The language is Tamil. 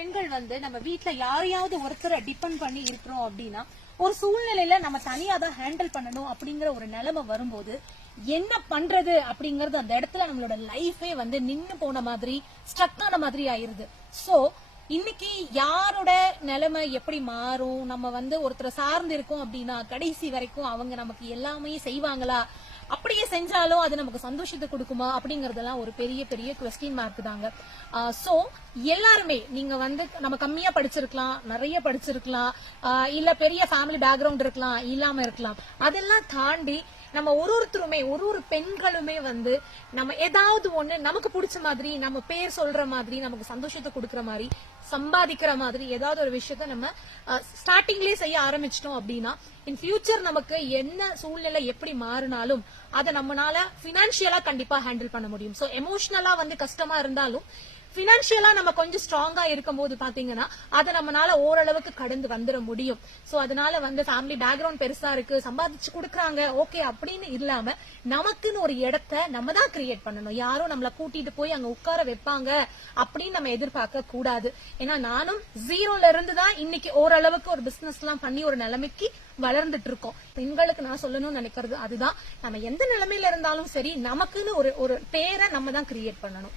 பெண்கள் வந்து நம்ம வீட்டுல யாரையாவது ஒருத்தரை டிபெண்ட் பண்ணி இருக்கிறோம் அப்படின்னா ஒரு சூழ்நிலையில நம்ம தனியா தான் ஹேண்டில் பண்ணணும் அப்படிங்கிற ஒரு நிலைமை வரும்போது என்ன பண்றது அப்படிங்கறது அந்த இடத்துல நம்மளோட லைஃபே வந்து நின்னு போன மாதிரி ஸ்ட்ரக் ஆன மாதிரி ஆயிருது. சோ இன்னைக்கு யாரோட நிலைமை எப்படி மாறும், நம்ம வந்து ஒருத்தரை சார்ந்து இருக்கோம் அப்படின்னா கடைசி வரைக்கும் அவங்க நமக்கு எல்லாமே செய்வாங்களா, அப்படியே செஞ்சாலும் அது நமக்கு சந்தோஷத்தை கொடுக்குமா அப்படிங்கறதெல்லாம் ஒரு பெரிய பெரிய குவெஸ்டின் மார்க் தாங்க. சோ எல்லாருமே நீங்க வந்து நம்ம கம்மியா படிச்சிருக்கலாம், நிறைய படிச்சிருக்கலாம், இல்ல பெரிய ஃபேமிலி பேக்ரவுண்ட் இருக்கலாம், இல்லாம இருக்கலாம். அதெல்லாம் தாண்டி நம்ம ஒருத்தருமே ஒரு பெண்களுமே வந்து நம்ம ஏதாவது ஒண்ணு நமக்கு பிடிச்ச மாதிரி, நம்ம பேர் சொல்ற மாதிரி, நமக்கு சந்தோஷத்தை கொடுக்கற மாதிரி, சம்பாதிக்கிற மாதிரி ஏதாவது ஒரு விஷயத்த நம்ம ஸ்டார்டிங்லயே செய்ய ஆரம்பிச்சிட்டோம் அப்படின்னா இன் ஃபியூச்சர் நமக்கு என்ன சூழ்நிலை எப்படி மாறினாலும் அதை நம்மளால பினான்சியலா கண்டிப்பா ஹேண்டில் பண்ண முடியும். சோ எமோஷனலா வந்து கஷ்டமா இருந்தாலும் பினான்சியலா நம்ம கொஞ்சம் ஸ்ட்ராங்கா இருக்கும் போது பாத்தீங்கன்னா அதை நம்மளால ஓரளவுக்கு கடந்து வந்துட முடியும். சோ அதனால வந்து ஃபேமிலி பேக்ரவுண்ட் பெருசா இருக்கு, சம்பாதிச்சு கொடுக்கறாங்க, ஓகே அப்படின்னு இல்லாம நமக்குன்னு ஒரு இடத்த நம்ம தான் கிரியேட் பண்ணணும். யாரும் நம்மள கூட்டிட்டு போய் அங்க உட்கார வைப்பாங்க அப்படின்னு நம்ம எதிர்பார்க்க கூடாது. ஏன்னா நானும் ஜீரோல இருந்து தான் இன்னைக்கு ஓரளவுக்கு ஒரு பிசினஸ் எல்லாம் பண்ணி ஒரு நிலைமைக்கு வளர்ந்துட்டு இருக்கோம். பெண்களுக்கு நான் சொல்லணும்னு நினைக்கிறது அதுதான், நம்ம எந்த நிலைமையில இருந்தாலும் சரி நமக்குன்னு ஒரு பேரை நம்ம தான் கிரியேட் பண்ணணும்.